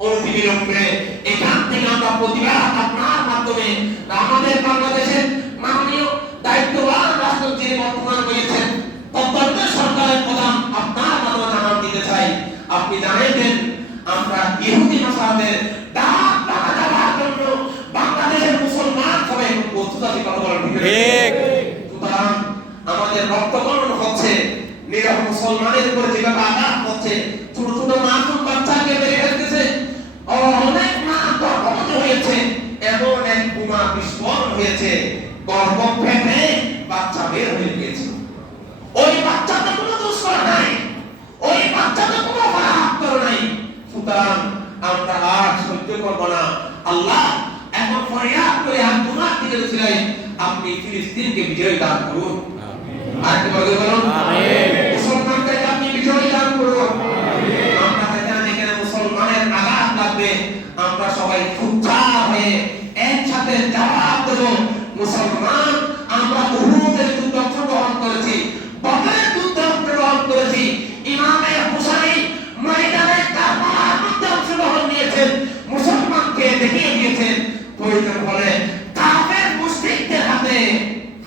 পৃথিবীর উপরে। এখান থেকে আমরা প্রতিবাদ আপনার মাধ্যমে আমাদের বাংলাদেশের মাননীয় দায়িত্ববান রাষ্ট্রপতি যিনি বর্তমান রয়েছেন তত্ত্বাবধায়ক সরকারের প্রধান আপনার মাধ্যমে জানান দিতে চাই। আপনি জানেন আমরা ইহুদি মাসাদের ডাক ডাকা দেওয়ার জন্য বাংলাদেশের মুসলমান সবাই এখন প্রস্তুত আছে, কথা বলার ঠিক। সুতরাং আমাদের রক্তকরণ হচ্ছে, নিরহ মুসলমানের উপরে যেভাবে আঘাত হচ্ছে, ছোট ছোট মাসুম বাচ্চাকে মেরে ফেলতেছে, অনেক মা গর্ভবতী হয়েছে, এমন এক বোমা বিস্ফোরণ হয়েছে, গর্ভ ফেটে বাচ্চা বের হয়ে গিয়েছে। ওই বাচ্চাটা কোনো দোষ করে নাই, ওই বাচ্চাটা কোনো অপরাধ করে নাই। সুতরাং আমরা আর সহ্য করব না। আল্লাহ এখন ফরিয়াদ করে আপনার দিকে রসিলাই আপনি ফিলিস্তিনকে বিজয় দান করুন। আর কি বলুন? আমিন। মুসলমানকে আপনি বিজয় দান করুন। আমরা জানি এখানে মুসলমানের আঘাত লাগবে, আমরা সবাই সোচ্চার হয়ে একসাথে জবাব দেব। মুসলমান আমরা উহুদের যুদ্ধে অংশগ্রহণ করেছি, বদরের যুদ্ধে অংশগ্রহণ করেছি, ইমামে হুসাইন ময়দানে কারবালার যুদ্ধে অংশগ্রহণ নিয়েছেন, মুসলমানকে দেখিয়ে দিয়েছেন প্রয়োজন হলে কাফের মুশরিকদের হাতে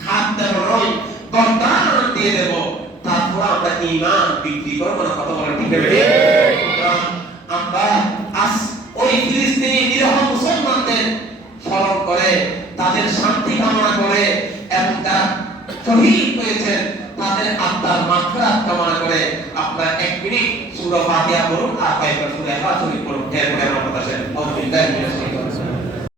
হাত দেব নয়, গর্দান দিয়ে দেব। তারপর আমরা ঈমান বিক্রি করব না, কথা বলা ঠিক আছে? আমরা আজ ওই ফিলিস্তিনি নিরহ মুসলমানদের স্মরণ করে তাদের শান্তি কামনা করে এবং তারা শহীদ হয়েছেন তাদের আত্মার মাগফিরাত কামনা করে আপনারা 1 মিনিট সূরা ফাতিহা পড়ুন আর কয়েকবার সূরা ইখলাস শরীফ পড়ুন। এরপরে আমরা কথা শেষ।